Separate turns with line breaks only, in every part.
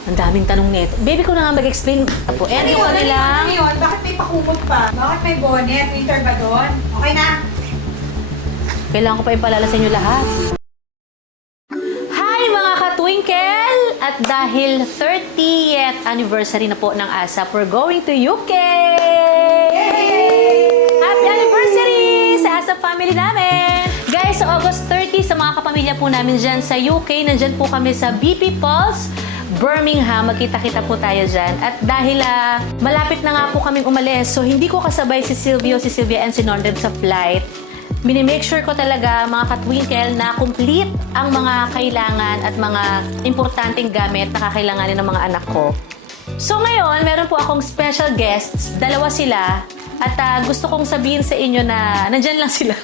Ang daming tanong nito. Baby ko na nga mag-explain po. And yung kanilang...
Ano yun? Bakit may pakumot pa? Bakit may bonnet? Winter ba doon? Okay na?
Kailangan ko pa ipalala sa inyo lahat. Hi mga ka-twinkle! At dahil 30th anniversary na po ng ASAP, we're going to UK!
Yay!
Happy anniversary sa ASAP family namin! Guys, sa August 30, sa mga kapamilya po namin dyan sa UK, nandyan po kami sa BP Pulse, Birmingham. Magkita-kita po tayo dyan. At dahil malapit na nga po kaming umalis, so hindi ko kasabay si Silvia and si Nordred sa flight, minimake sure ko talaga, mga ka-twinkle, na complete ang mga kailangan at mga importanteng gamit na kakailanganin ng mga anak ko. So ngayon, meron po akong special guests. Dalawa sila. At gusto kong sabihin sa inyo na nandyan lang sila.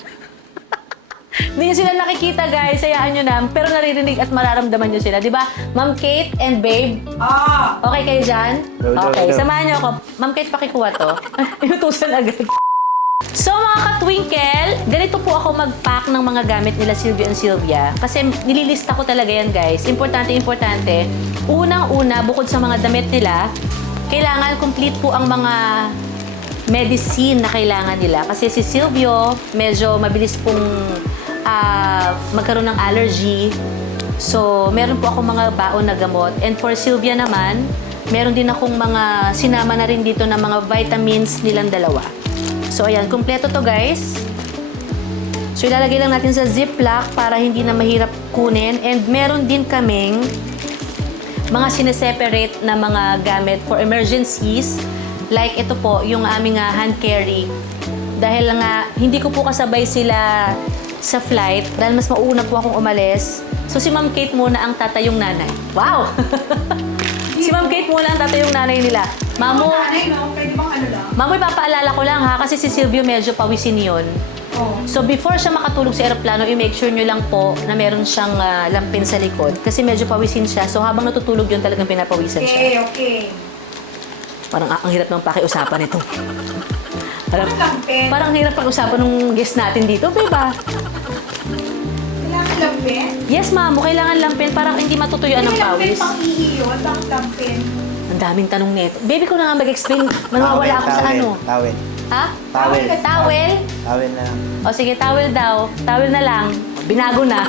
Hindi nyo sila nakikita, guys. Hayaan nyo na. Pero naririnig at mararamdaman nyo sila. Di ba? Ma'am Kate and Babe? Okay kayo dyan? Okay. Samahan nyo ako. Ma'am Kate, pakikuha to. Inutusan agad. So, mga ka-twinkle, ganito po ako mag-pack ng mga gamit nila Silvia and Sylvia. Kasi nililista ko talaga yan, guys. Importante. Unang-una, bukod sa mga damit nila, kailangan complete po ang mga medicine na kailangan nila. Kasi si Silvio, medyo mabilis pong magkaroon ng allergy. So, meron po akong mga baon na gamot. And for Sylvia naman, meron din akong mga sinama na rin dito na mga vitamins nilang dalawa. So, ayan. Kompleto to, guys. So, ilalagay lang natin sa ziplock para hindi na mahirap kunin. And meron din kaming mga sineseparate na mga gamit for emergencies. Like ito po, yung aming hand carry. Dahil nga, hindi ko po kasabay sila sa flight. Dahil mas mauna po akong umalis. So, si Ma'am Kate muna ang tatayong nanay. Wow! Si Ma'am Kate muna ang tatayong nanay nila. Mamu,
Nanay, no? Pwede bang ano lang?
Mamu, ipapaalala ko lang ha, kasi si Silvio medyo pawisin yun.
Oo.
So, before siya makatulog sa aeroplano, i-make sure nyo lang po na meron siyang lampin sa likod. Kasi medyo pawisin siya. So, habang natutulog yun, talagang pinapawisan siya.
Okay.
Parang ang hirap ng pakiusapan nito.
Bakit lampin?
Parang ang hirap pag-usapan ng guest natin dito, diba?
Kailangan lampin?
Yes, ma'am. Kailangan lampin. Parang hindi matutuyuan ng
Lampin
pawis.
pang ihi yun? Bakit lampin?
Ang daming tanong nito. Baby ko na nga mag-explain. Nawawala ako sa ano.
Towel.
Ha?
Towel.
Towel?
Towel na lang.
O sige, towel daw. Towel na lang. Binago na.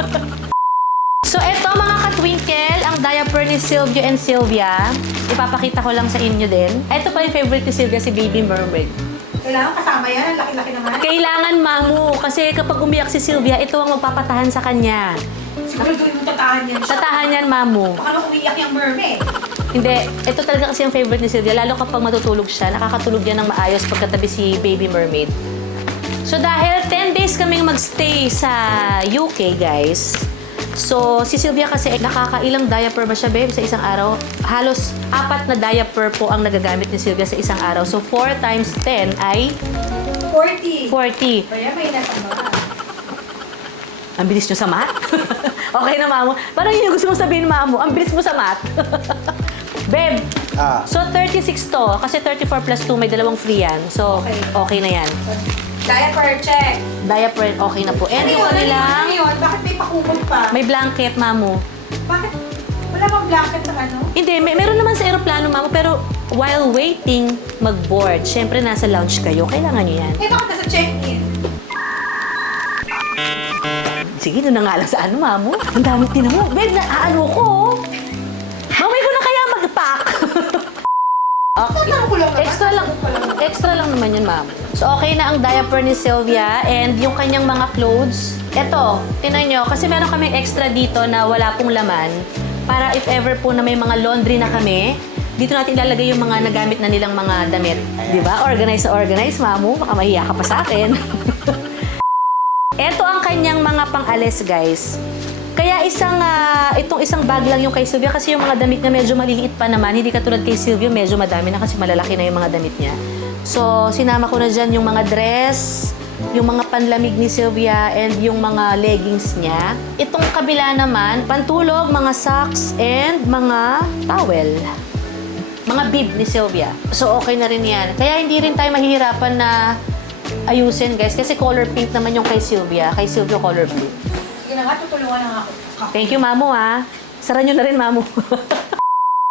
So, eto mga ka-twinkle, ang diaper ni Silvio and Sylvia. Ipapakita ko lang sa inyo din. Eto pa yung favorite ni Sylvia, si Baby Mermaid.
Kailangan kasama yan? Ang laki-laki naman.
Kailangan, mamu. Kasi kapag umiyak si Sylvia, ito ang magpapatahan sa kanya.
Siguro doon yung tatahan yan siya.
Tatahan yan, mamu.
Baka nung umiiyak yung mermaid.
Hindi. Ito talaga kasi ang favorite ni Sylvia. Lalo kapag matutulog siya, nakakatulog yan ng maayos pagkatabi si Baby Mermaid. So, dahil 10 days kaming magstay sa UK, guys. So, si Sylvia kasi nakakailang diaper ba siya, babe, sa isang araw? Halos 4 na diaper po ang nagagamit ni Sylvia sa isang araw. So, 4 times 10 ay
40.
40.
Kaya may nasama.
Ang bilis nyo sa math? Okay na, mamu. Parang yun yung gusto mong sabihin, mamu. Ang bilis mo sa math. Babe, so 36 to. Kasi 34 plus 2, may 2 free yan. So, okay na yan.
Diaper check.
Diaper, okay na po. And yung kanilang,
Ano yun? Bakit may pakumot pa?
may blanket, mamu.
Bakit? Wala bang blanket sa ano?
Hindi, meron naman sa aeroplano, mamu. Pero while waiting mag-board, syempre nasa lounge kayo, kailangan nyo yan.
Eh, bakit nasa check-in?
Sige, doon na nga lang sa ano, mamu. Ang dami tinan mo. Babe, ano ko? Mamay ko na kaya mag-pack. Okay.
Tanong ko lang naman.
Extra lang naman yun, ma'am. So, okay na ang diaper ni Sylvia and yung kanyang mga clothes. Eto, tinan nyo, kasi meron kaming extra dito na wala pong laman para if ever po na may mga laundry na kami, dito natin ilalagay yung mga nagamit na nilang mga damit. Di ba? Organize na organize, mamu. Baka mahiya ka pa sa akin. Eto ang kanyang mga pang-alis, guys. Kaya itong isang bag lang yung kay Silvia kasi yung mga damit niya medyo maliliit pa naman. Hindi katulad kay Silvia, medyo madami na kasi malalaki na yung mga damit niya. So, sinama ko na dyan yung mga dress, yung mga panlamig ni Silvia, and yung mga leggings niya. Itong kabila naman, pantulog, mga socks, and mga towel. Mga bib ni Silvia. So, okay na rin yan. Kaya hindi rin tayo mahihirapan na ayusin, guys. Kasi color pink naman yung kay Silvia. Kay Silvia, color blue.
Sige na nga, tutulungan na nga ako.
Thank you, mamu, ha. Sara nyo na rin, mamu.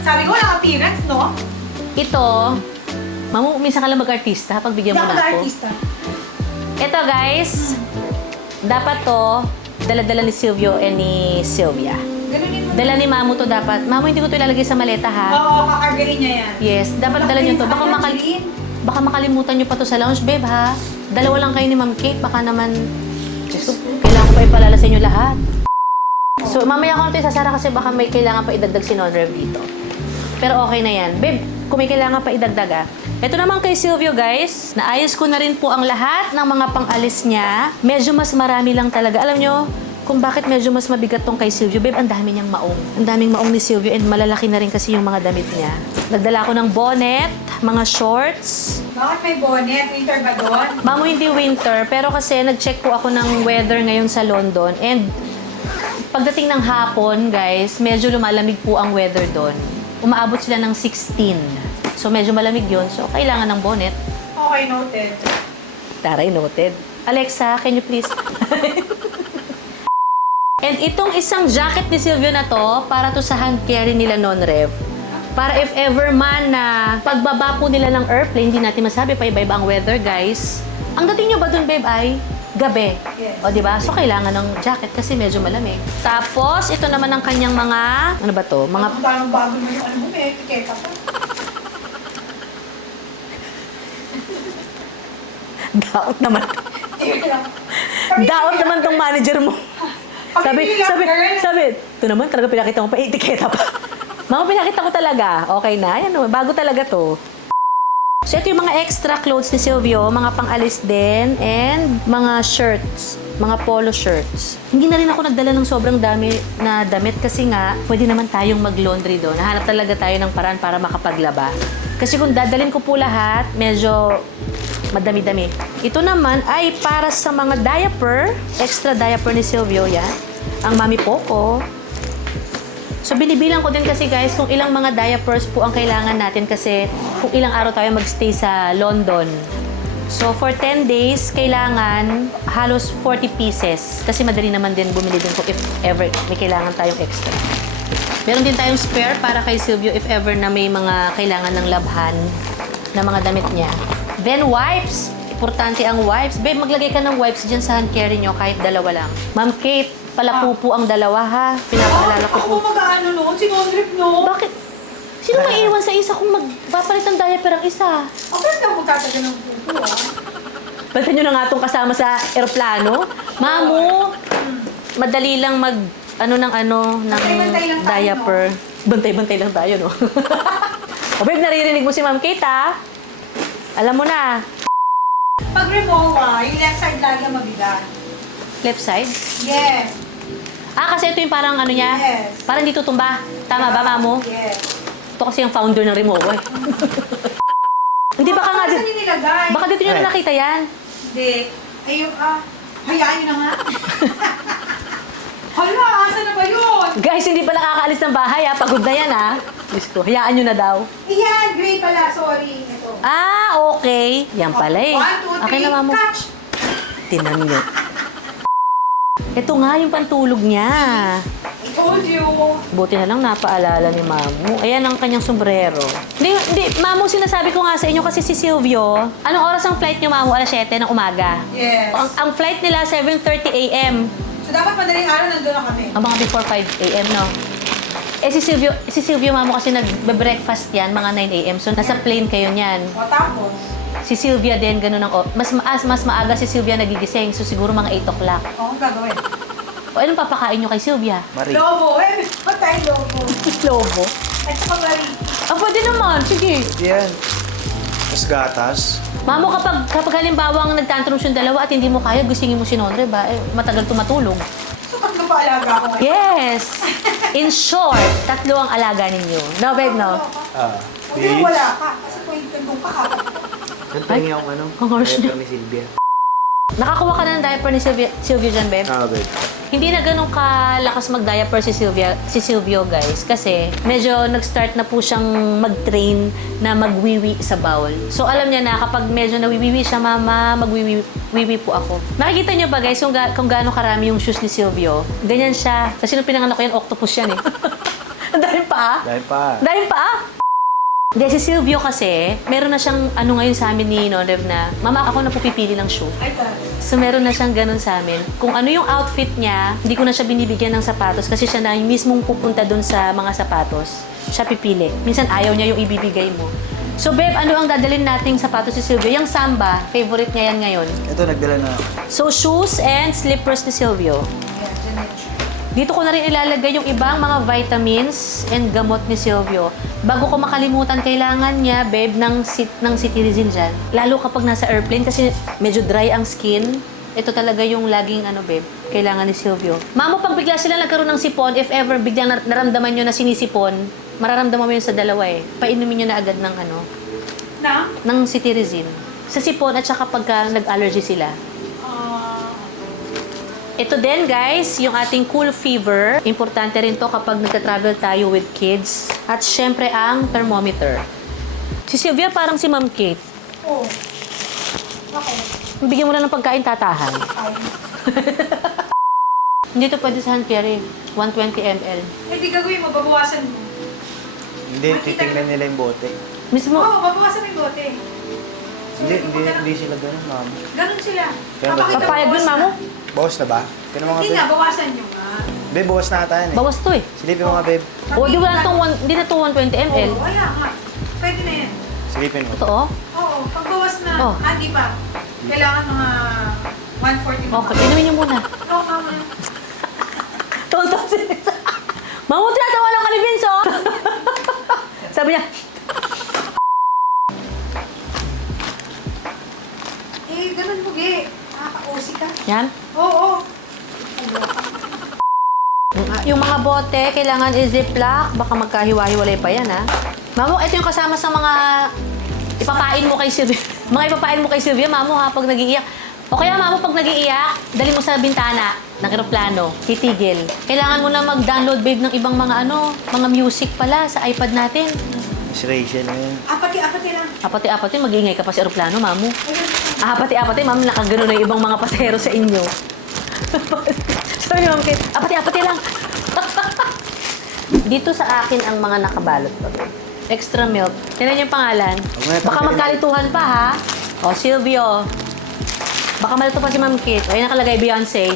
Sabi ko, walang appearance, no?
Ito, mamu, minsan ka lang mag-artista, pagbigyan mo
Hindi ako
na ako.
artista.
Ito guys, dapat to, dala-dala ni Silvio and ni Sylvia.
Ganunin mo.
Dala ni Mamu to dapat. Mamu, hindi ko to ilalagay sa maleta ha.
Oo, kakargarin niya yan.
Yes, dapat dala nyo to. Baka makalimutan nyo pa to sa lounge, babe ha. Dalawa lang kayo ni Ma'am Kate, baka naman, Diyos ko, kailangan ko pa ipalala sa inyo lahat. So, mamaya ko na ito isasara kasi baka may kailangan pa idagdag si Non-Rev dito. Pero okay na yan. Babe, kung may kailangan pa idagdag ah. Ito naman kay Silvio guys, naayos ko na rin po ang lahat ng mga pang-alis niya. Medyo mas marami lang talaga. Alam nyo, kung bakit medyo mas mabigat tong kay Silvio, babe, ang dami niyang maong. Ang daming maong ni Silvio and malalaki na rin kasi yung mga damit niya. Nagdala ko ng bonnet, mga shorts.
Bakit may bonnet? Winter ba doon?
Mamu, hindi winter, pero kasi nag-check po ako ng weather ngayon sa London and pagdating ng hapon, guys, medyo lumalamig po ang weather doon. Umaabot sila ng 16. So, medyo malamig yun. So, kailangan ng bonnet.
Okay, noted.
Taray, noted. Alexa, can you please? And itong isang jacket ni Silvio na to, para to sa hand carry nila Non-Rev. Para if ever man na pagbaba po nila ng airplane, hindi natin masabi, pa iba-iba ang weather, guys. Ang dating nyo ba dun, babe, ay gabi?
Yes.
O, di ba? So, kailangan ng jacket kasi medyo malamig. Tapos, ito naman ang kanyang mga, ano ba to? Mga,
Ang tanong bago mo yung ano mo, may etiketa pa.
daot naman.
Tira lang.
Daot naman tong manager mo. Sabi, ito naman talaga pinakita mo pa, etiketa pa. Mga pinakita ko talaga. Okay na, yan o, bago talaga to. So, ito yung mga extra clothes ni Silvio, mga pang-alis din, and mga shirts, mga polo shirts. Hindi na rin ako nagdala ng sobrang dami na damit kasi nga, pwede naman tayong mag-laundry doon. Nahanap talaga tayo ng paraan para makapaglaba. Kasi kung dadalhin ko po lahat, medyo madami-dami. Ito naman ay para sa mga diaper, extra diaper ni Silvio, yan. Ang Mami Poco. So, binibilang ko din kasi guys kung ilang mga diapers po ang kailangan natin kasi kung ilang araw tayo magstay sa London. So, for 10 days, kailangan halos 40 pieces kasi madali naman din bumili din kung if ever may kailangan tayong extra. Meron din tayong spare para kay Silvio if ever na may mga kailangan ng labhan na mga damit niya. Then, wipes. Importante ang wipes. Babe, maglagay ka ng wipes dyan sa hand carry nyo kahit dalawa lang. Ma'am Kate, palapupo ang dalawa ha. Pinapaalala ko
Ako
po.
po mag-ano noon, sinondrip no.
Bakit? Sino may iwan sa isa kung magpapalit ng diaper ang isa?
Ako lang daw magtatagal ng pupo ah.
Baltan nyo na nga itong kasama sa eroplano. Mamu, madali lang mag, ng
Bantay-bantay lang tayo,
diaper. Bantay-bantay lang tayo, no? O babe, naririnig mo si Ma'am Kate, ha? Alam mo na.
Pag Rimowa, yung left side lagi ang mabigat.
Left side?
Yes.
Ah, kasi ito yung parang ano niya?
Yes.
Parang dito tumba. Tama ba, Mamu?
Yes.
Ito kasi yung founder ng Removo, eh. Hindi, baka nga...
Saan yung nilagay?
Baka dito nyo na nakita yan.
Hindi. Ayun, hayaan nyo na nga. Hala, asa na ba yun?
Guys, hindi pa nakakaalis ng bahay, ha? Pagod na yan, ha? Diyos ko, hayaan nyo na daw.
Iyan, gray pala, sorry. Ito.
Ah, okay. Yan pala eh.
1, 2, 3,
Okay na, Mamu.
catch!
Tinan nyo. Ito nga yung pantulog niya.
I told you.
Buti na lang napaalala ni Mamu. Ayan ang kanyang sombrero. Hindi, Mamu, sinasabi ko nga sa inyo kasi si Silvio, anong oras ang flight niyo, Mamu? Alas 7 ng umaga.
Yes.
Ang flight nila, 7:30 a.m.
So, dapat madaling araw nandun na kami.
Ang mga before 5 a.m., no? Eh, si Silvio, Mamu, kasi nagbe-breakfast yan, mga 9 a.m. So, nasa plane kayo niyan.
O tapos,
Si Sylvia din, ganun ang... Mas maaga si Sylvia nagigising. So, siguro mga 8 o'clock.
ang gagawin.
O, anong papakain nyo kay Sylvia?
Marie.
Lobo, patay lobo.
Lobo.
At saka Marie.
Ah, pwede naman. Sige.
Yan. Tapos gatas.
Mamo, kapag halimbawa nagtantrums yung dalawa at hindi mo kaya, gustingin mo si Nonre, ba? Eh, matagal tumatulog.
So, tatlo pa alaga ako ngayon.
Yes! In short, 3 ang alaga ninyo. No, babe, no?
Huwag na wala ka. Kasi kung yung ka ka.
Nantay yung
ang harsh
diaper ni Silvia.
Nakakuha ka na ng diaper ni Silvio dyan, babe?
Babe.
Hindi na ganun kalakas mag-diaper si Silvio, guys. Kasi medyo nag-start na po siyang mag-train na magwiwi sa bowl. So, alam niya na kapag medyo nawiwiwi siya, mama, magwiwi po ako. Nakikita niyo ba, guys, kung gaano karami yung shoes ni Silvio? Ganyan siya. Kasi nung pinanganak ko yan, octopus yan eh. Dahil pa?
Dahil pa.
Dahil pa? Hindi, si Silvio kasi, meron na siyang ano ngayon sa amin ni Nonrev na, Mama, ako na po pipili ng shoe.
Ay, tayo.
So meron na siyang ganun sa amin. Kung ano yung outfit niya, hindi ko na siya binibigyan ng sapatos kasi siya na yung mismong pupunta dun sa mga sapatos. Siya pipili. Minsan ayaw niya yung ibibigay mo. So babe, ano ang dadalhin nating sapatos si Silvio? Yung Samba, favorite niya yan ngayon.
Ito, nagdala na ako.
So shoes and slippers ni Silvio.
Yan, dyan na yun siya.
Dito ko na rin ilalagay yung ibang mga vitamins and gamot ni Silvio. Bago ko makalimutan, kailangan niya, babe, ng cetirizine dyan. Lalo kapag nasa airplane kasi medyo dry ang skin. Ito talaga yung laging, babe, kailangan ni Silvio. Mamo, pag bigla sila nagkaroon ng sipon, if ever biglang naramdaman nyo na sinisipon, mararamdaman mo yun sa dalawa eh. Painumin nyo na agad ng ng cetirizine. Sa sipon at saka pagka nag-allergy sila. Ito din guys, yung ating Cool Fever. Importante rin to kapag nagta-travel tayo with kids. At syempre ang thermometer. Si Sylvia parang si Ma'am Kate.
Oo. Okay.
Bigyan mo na ng pagkain, tatahan.
Ay.
Hindi to pwede sa hand carry. 120 ml.
Hindi gagawin mo, babawasan mo.
Hindi, titingnan nila yung bote.
Mismo,
Oo, babawasan mo yung bote.
Hindi sila ganun, ma'am.
Ganun sila.
Pero
Papakita mo,
papayag
bawas
yun, Mamo.
na.
Bawas na ba? Kaya mga
Hindi
babe.
nga, bawasan nyo nga.
Babe, bawas na ata yan eh.
bawas to eh.
Silipin mo nga, babe.
O, di wala tong, hindi na to 120 ml.
Oo, wala nga. Pwede na yan.
Silipin mo.
Ito oh.
Oo, pagbawas na.
Oh.
Di pa. Kailangan mga 140
Okay, inumin niyo muna.
Oo, mama.
Tonto si Mamo, tinatawa lang ka ni Vince, oh. Sabi niya,
Ganun mo, Ge. Nakaka-OC ka.
yan.
Oo.
Yung mga bote, kailangan i-ziplock. Baka magkahiwa-hiwalay pa yan, ha? Mamo, ito yung kasama sa mga ipapain mo kay Sylvia. Mga ipapain mo kay Sylvia, Mamo, ha, pag nag-iiyak. O kaya, Mamo, pag nag-iiyak, dali mo sa bintana ng eroplano, titigil. Kailangan mo na mag-download, babe, ng ibang mga mga music pala sa iPad natin.
Si Rachel na yun.
Apati-apati lang.
Apati-apati, mag-iingay ka pa sa eroplano, Mamo.
Ay, ganun.
Apati-apati, Ma'am, nakagano na yung ibang mga pasahero sa inyo. Sorry, Ma'am Kate. Apati-apati lang. Dito sa akin ang mga nakabalot pa. Extra milk. Tignan yung pangalan. Baka magkalituhan pa, ha? O, Silvio. Baka malito pa si Ma'am Kate. O, yung nakalagay Beyonce.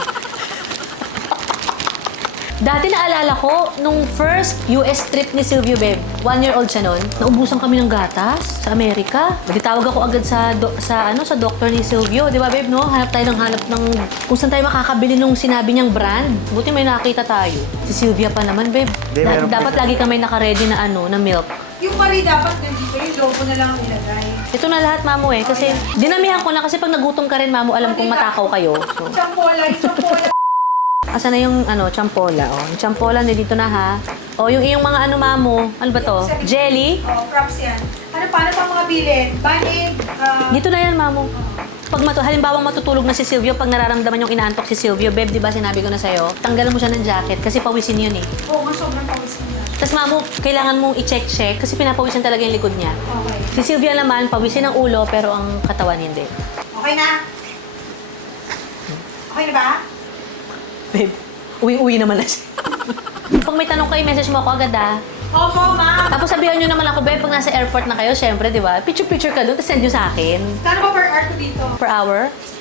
Dati naalala ko, nung first US trip ni Silvio, babe, 1-year-old siya noon, naubusan kami ng gatas sa Amerika. Nagtawag ako agad sa doktor ni Silvio. Di ba, babe, no? Hanap ng kung saan tayo makakabili nung sinabi niyang brand. Buti may nakita tayo. Si Silvia pa naman, babe.
Meron
Dapat
pa-
lagi kami naka-ready na na milk.
Yung pari dapat nandito, yung logo na lang ang ilagay.
Ito na lahat, Mamo, eh. Kasi dinamihan ko na kasi pag nagutom ka rin, Mamo, alam kong matakaw kayo. So,
Champola, yung champola.
asan na yung champola, oh. Yung champola, nandito na, ha? O, yung iyong mga Mamo, ano ba to? Jelly?
Oo, props yan. Paano pa mga bilin? Banid,
Dito na yan, Mamo. Pag halimbawa matutulog na si Silvio, pag nararamdaman yung inaantok si Silvio, babe, di ba sinabi ko na sa'yo, tanggalan mo siya ng jacket kasi pawisin yun eh.
oo, nga sobrang pawis na.
Tapos, Mamo, kailangan mong i-check kasi pinapawisan talaga yung likod niya.
Okay.
Si Silvia naman, pawisin ang ulo, pero ang katawan hindi.
Okay na? Okay na ba?
Babe, uwi-uwi naman na siya. Pag may tanong kayo, message mo ako agad, ah.
Opo, ma'am.
Tapos sabihan nyo naman ako, babe, pag nasa airport na kayo, syempre, di ba? Picture-picture ka doon, tapos send nyo sa akin.
Kano ba per hour ko dito?
Per hour,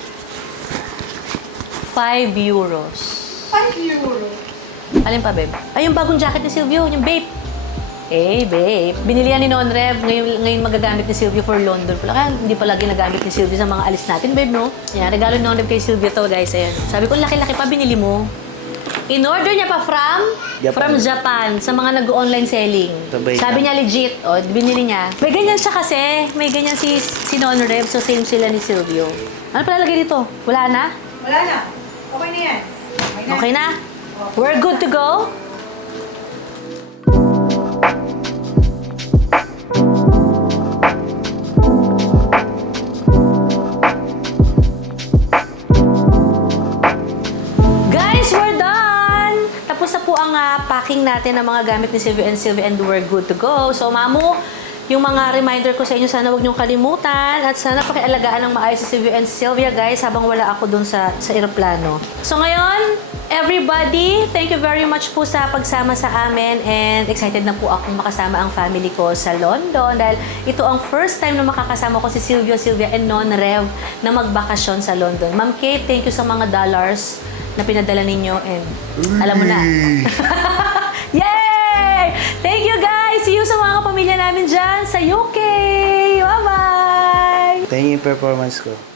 5 euros.
5 euro.
Alin pa, babe? Ay, yung bagong jacket ni Silvio, yung babe. Eh, babe. Binili yan ni Nonrev. Ngayon magagamit ni Silvio for London pala. Kaya hindi pa lagi nagamit ni Silvio sa mga alis natin, babe, no? Yan, regalo ni Nonrev kay Silvio to, guys. Ayan. Sabi ko, laki-laki pa binili mo. In-order niya pa from Japan sa mga nag-online selling.
Sabay
Sabi
na.
niya legit, binili niya. May ganyan siya kasi. May ganyan si Nonrev, so same sila ni Silvio. Ano pala lagay dito? Wala na?
Wala na. Okay na yan. Okay na.
Okay na? We're good to go? Guys, we're done! Tapos na po ang packing natin ng mga gamit ni Silvio and we're good to go. So, Mamu, yung mga reminder ko sa inyo, sana huwag niyong kalimutan at sana pakialagaan ng maayos si Silvio and Sylvia, guys, habang wala ako dun sa eroplano. So ngayon, everybody, thank you very much po sa pagsama sa amin and excited na po ako makasama ang family ko sa London dahil ito ang first time na makakasama ko si Silvio, Sylvia and Non Rev na magbakasyon sa London. Ma'am Kate, thank you sa mga dollars na pinadala ninyo and alam mo na. Yay! Thank you guys! See you sa mga kapamilya namin dyan sa UK! Bye-bye!
Ito yung performance ko.